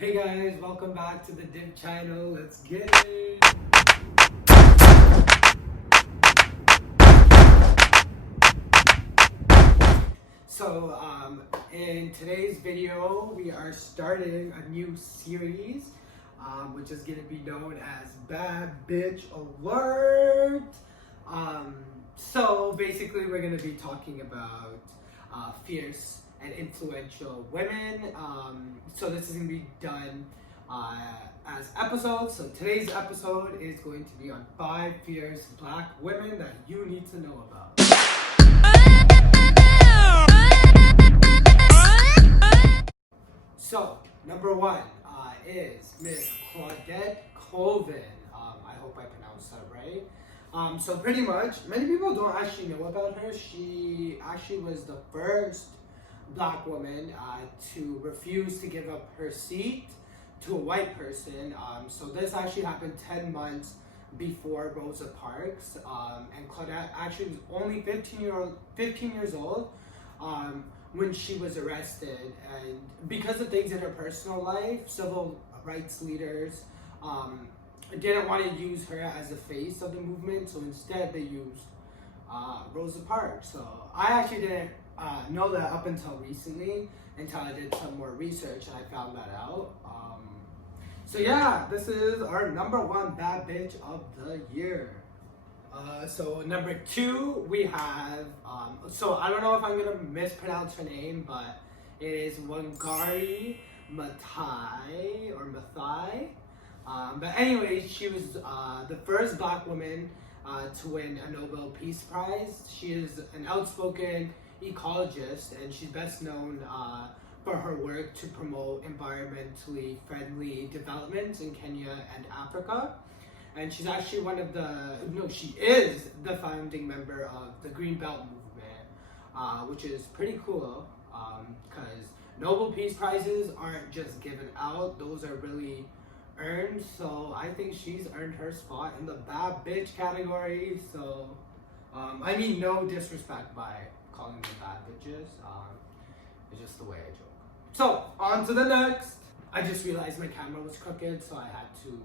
Hey guys, welcome back to the Div channel. Let's get it. So, in today's video, we are starting a new series, which is going to be known as Bad Bitch Alert. So basically, we're going to be talking about fierce and influential women. So this is going to be done as episodes. So today's episode is going to be on 5 fierce black women that you need to know about. So number 1 is Miss Claudette Colvin. I hope I pronounced that right. So pretty much, many people don't actually know about her. She actually was the first black woman to refuse to give up her seat to a white person. So this actually happened 10 months before Rosa Parks. And Claudette actually was only 15 years old when she was arrested. And because of things in her personal life, civil rights leaders didn't want to use her as the face of the movement, so instead they used Rosa Parks. So I actually didn't know that up until recently, until I did some more research and I found that out. So yeah, this is our number 1 bad bitch of the year. So number 2, we have, so I don't know if I'm gonna mispronounce her name, but it is Wangari Mathy or Mathy. But anyways, she was the first black woman to win a Nobel Peace Prize. She is an outspoken ecologist, and she's best known for her work to promote environmentally friendly development in Kenya and Africa. And she's actually she is the founding member of the Green Belt movement, which is pretty cool because Nobel Peace Prizes aren't just given out, those are really earned. So I think she's earned her spot in the bad bitch category. So I mean, no disrespect by calling them bad bitches, it's just the way I joke. So on to the next. I just realized my camera was crooked, so I had to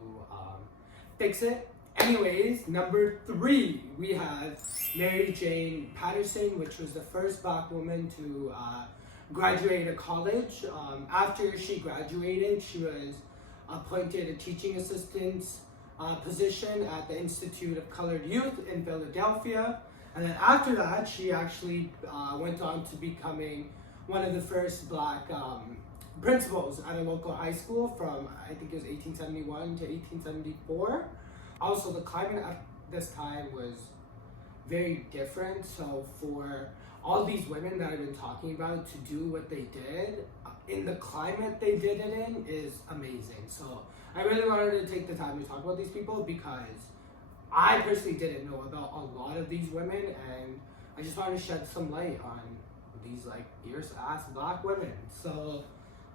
fix it. Anyways, number 3, we have Mary Jane Patterson, which was the first black woman to graduate a college. After she graduated, she was appointed a teaching assistant position at the Institute of Colored Youth in Philadelphia. And then after that, she actually went on to becoming one of the first black principals at a local high school from, I think it was 1871 to 1874. Also, the climate at this time was very different. So for all these women that I've been talking about to do what they did, in the climate they did it in is amazing. So I really wanted to take the time to talk about these people because I personally didn't know about a lot of these women, and I just wanted to shed some light on these like fierce ass black women. So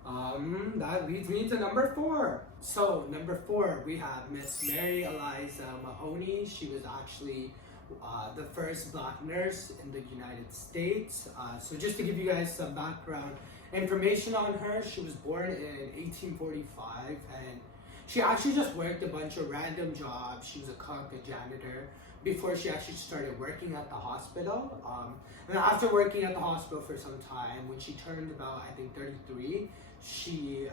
that leads me to number 4. So number 4, we have Miss Mary Eliza Mahoney. She was actually the first black nurse in the United States. So just to give you guys some background information on her, she was born in 1845, and she actually just worked a bunch of random jobs. She was a cook, a janitor, before she actually started working at the hospital. And then after working at the hospital for some time, when she turned about, I think, 33, she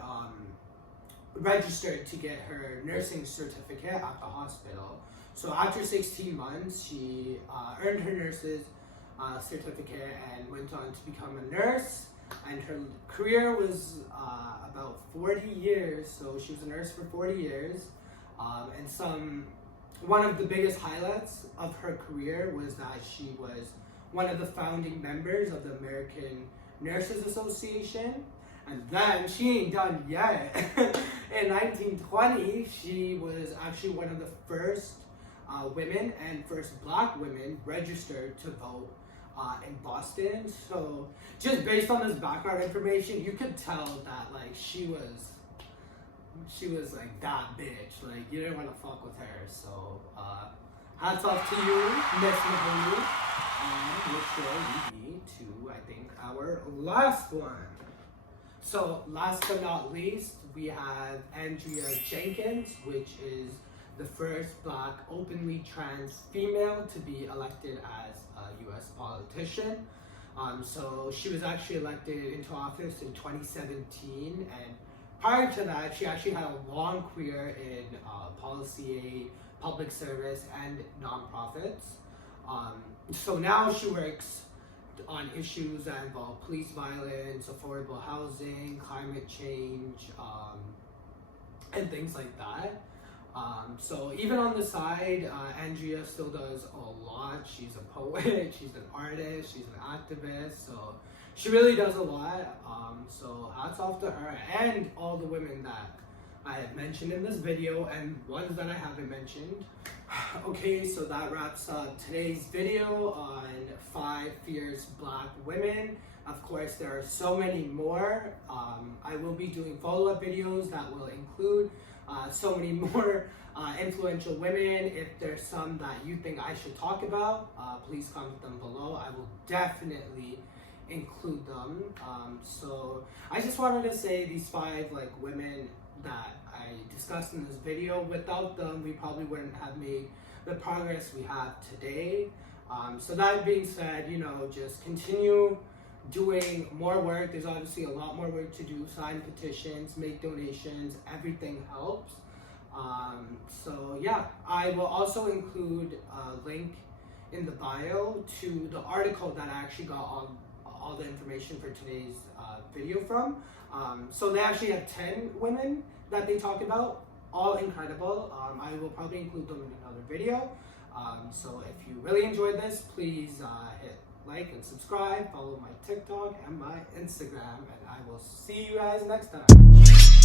registered to get her nursing certificate at the hospital. So after 16 months, she earned her nurse's certificate and went on to become a nurse. And her career was about 40 years, so she was a nurse for 40 years. And one of the biggest highlights of her career was that she was one of the founding members of the American Nurses Association. And then she ain't done yet. In 1920, she was actually one of the first women and first black women registered to vote in Boston. So just based on this background information, you could tell that like she was like that bitch. Like you didn't want to fuck with her. So hats off to you, Miss Mahoney. And which will lead me to, I think, our last one. So last but not least, we have Andrea Jenkins, which is the first Black openly trans female to be elected as a U.S. politician. So she was actually elected into office in 2017, and prior to that, she actually had a long career in policy, public service, and nonprofits. So now she works on issues that involve police violence, affordable housing, climate change, and things like that. So even on the side, Andrea still does a lot. She's a poet, she's an artist, she's an activist, so she really does a lot. So hats off to her and all the women that I have mentioned in this video and ones that I haven't mentioned. Okay, so that wraps up today's video on 5 fierce Black women. Of course, there are so many more. I will be doing follow-up videos that will include so many more influential women. If there's some that you think I should talk about, please comment them below. I will definitely include them. So I just wanted to say these 5 women that I discussed in this video. Without them, we probably wouldn't have made the progress we have today. So that being said, just continue doing more work. There's obviously a lot more work to do. Sign petitions, make donations, everything helps. So yeah, I will also include a link in the bio to the article that I actually got all the information for today's video from. So they actually have 10 women that they talk about, all incredible. I will probably include them in another video. So if you really enjoyed this, please hit like and subscribe, follow my TikTok and my Instagram, and I will see you guys next time.